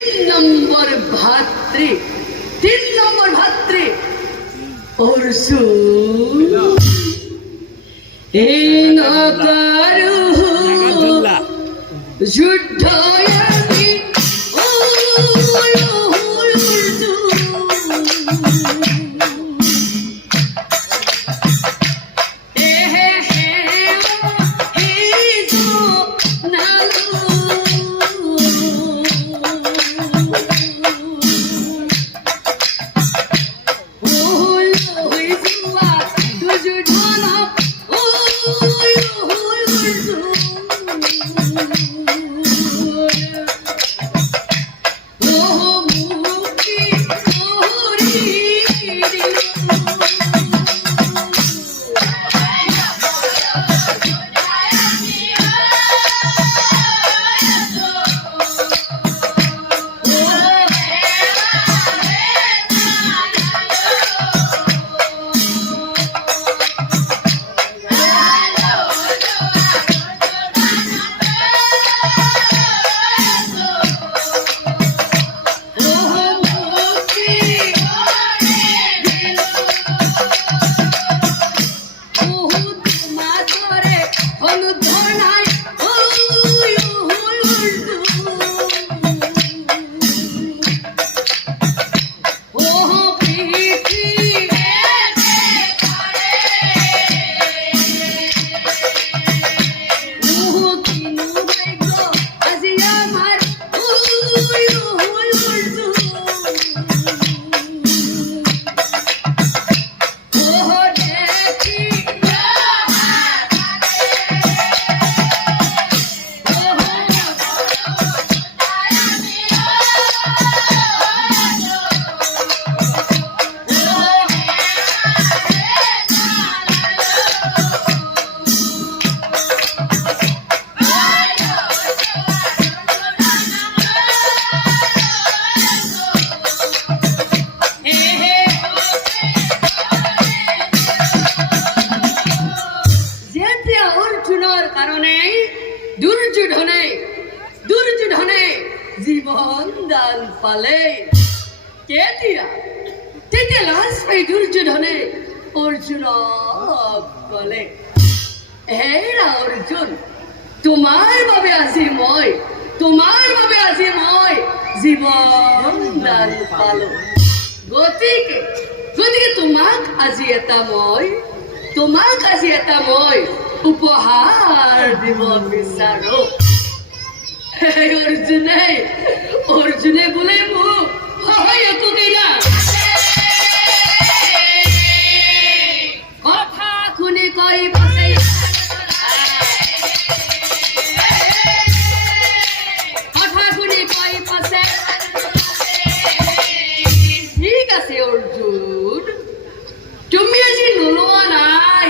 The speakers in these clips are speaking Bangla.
নম্বর ভাত্রে 3 নম্বর ভাত্রে অর্জুন এই নকারু যুদ্ধ জীবন দান পালে কেতিয়া তেতিয়া লাজ পাই দুর্যোধনে অর্জুন বলে হেৰা অর্জুন তোমাৰ বাবে আজি মই জীবন দান পালো গতিকে তোমাক আজি এটা মই উপহাৰ দিব বিচাৰো অর্জুনে বলে কথা শুনি কই পাছে ঠিক আছে অর্জুন তুমি আজি নোলোৱা নাই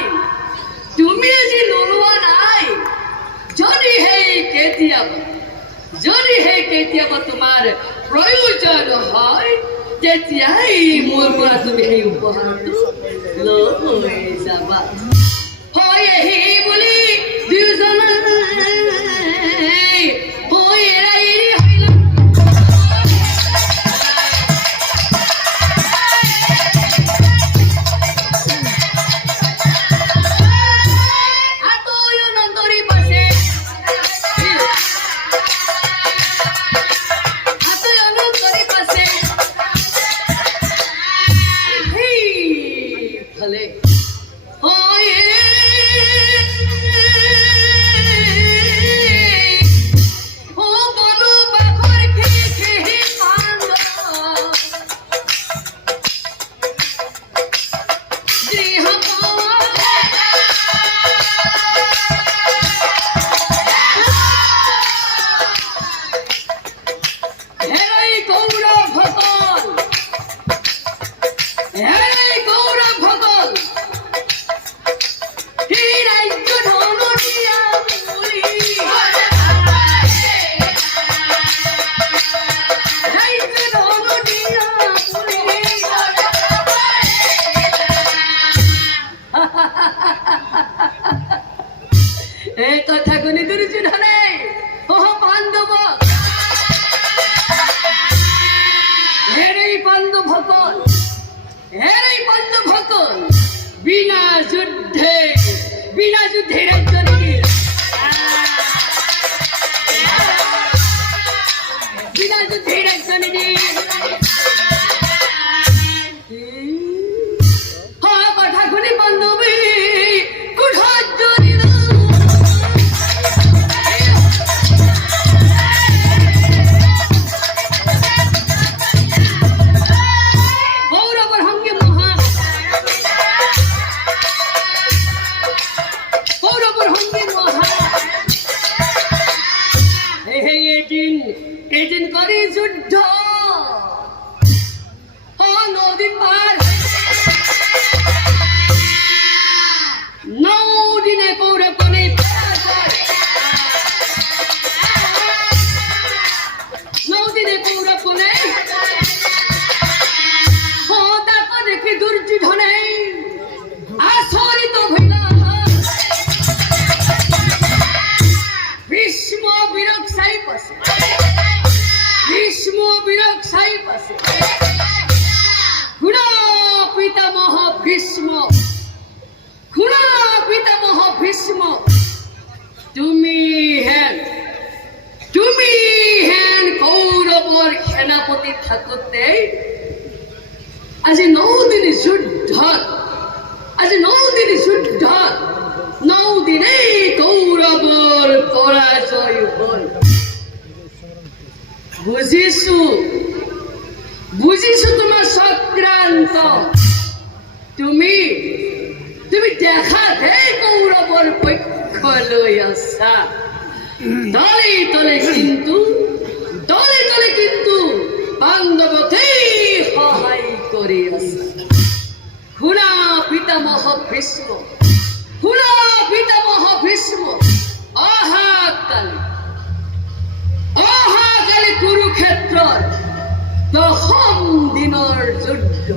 যদি সেই কেতিয়াবা তোমাৰ প্ৰয়োজন হয় তেতিয়াই মোৰ পৰা তুমি সেই উপহাৰটো লৈ যাবা হয় সেই বুলি দুজনে এই কথা গুলি দুর্যোধনে ও পাণ্ডব পাণ্ডবসকল বিনা যুদ্ধে একজনকে বিনা যুদ্ধের একজনকে কথা শুনি বান্ধবী কুঠার জড়িল এদিন করে যুদ্ধ নদী পার 9 দিনে কৌরব কোনে 9 দিনে কৌরব কোনে দেখো দেখি দুর্যোধনে আচরিত হইল ভীষ্ম বিরক সাই পাশে ভীষ্ম বিরক সাই পাশে খুড়া পিতামহ ভীষ্ম তুমি হেন কৌরবর সেনাপতি থাকতে আজি 9 দিন যুদ্ধ 9 দিনে কৌরবর পরাজয় হল বুঝিছো তোমার সক্রান্ত তুমি দেখা দে কৌরবর পক্ষ লই আসা দলে তলে কিন্তু পাণ্ডবকে সহায় করে আসা খুড়া পিতামহ ভীষ্ম অহাকালে কুরুক্ষেত্ৰৰ 10ম দিনৰ যুদ্ধ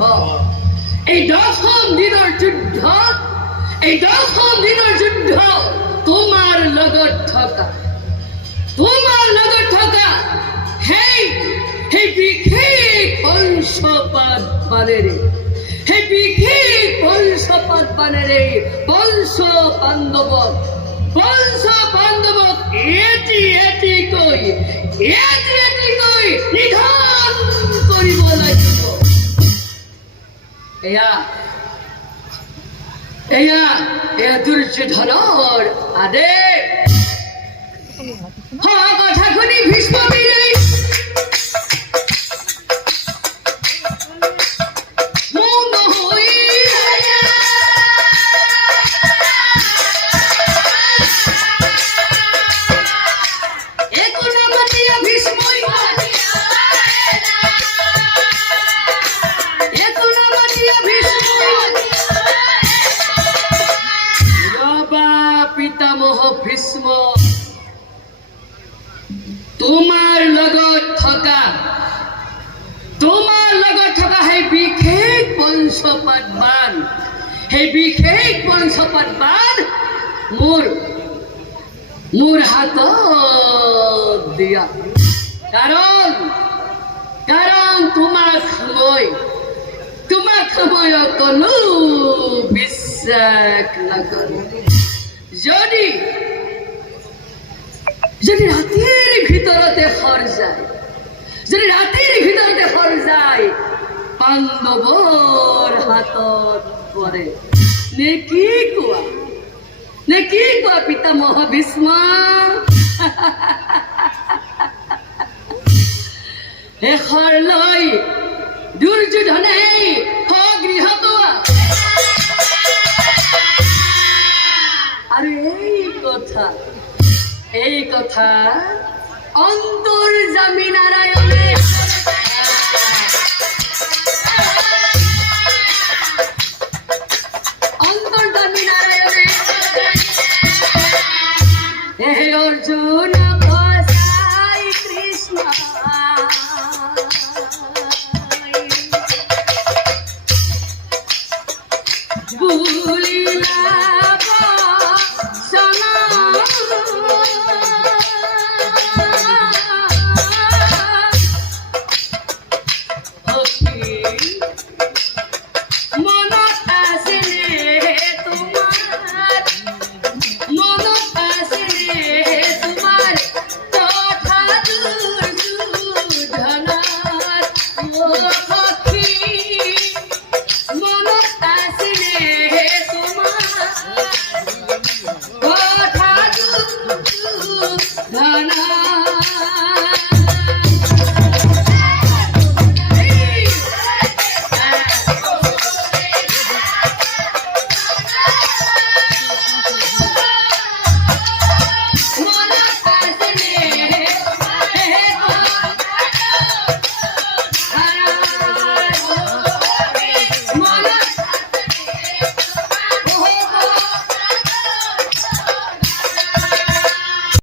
এই 10ম দিনৰ যুদ্ধ তোমাৰ লগত থকা সেই বিশেষ বংশপাত বানেৰে বংশ পাণ্ডৱক এটি কৈ নিধন কৰিব লাগিব এয়া দুৰ্যোধনৰ আদেশ কথা শুনি ভীষ্ম বিজয়ী ভীষ্ম তোমাৰ লগত থকা সেই বিশেষ পঞ্চপাত বান মোৰ হাতত দিয়া কাৰণ তোমাক মই অকনো বিশ্বাস নকৰো যদি ৰাতিৰ ভিতৰতে সৰ যায় পাণ্ডৱৰ হাতত পৰে নে কি কোৱা পিতামহ ভীষ্ম শেষৰ লৈ দুৰ্যোধনে গৃহত আৰু এই কথা অন্তৰ্যামী নাৰায়ণে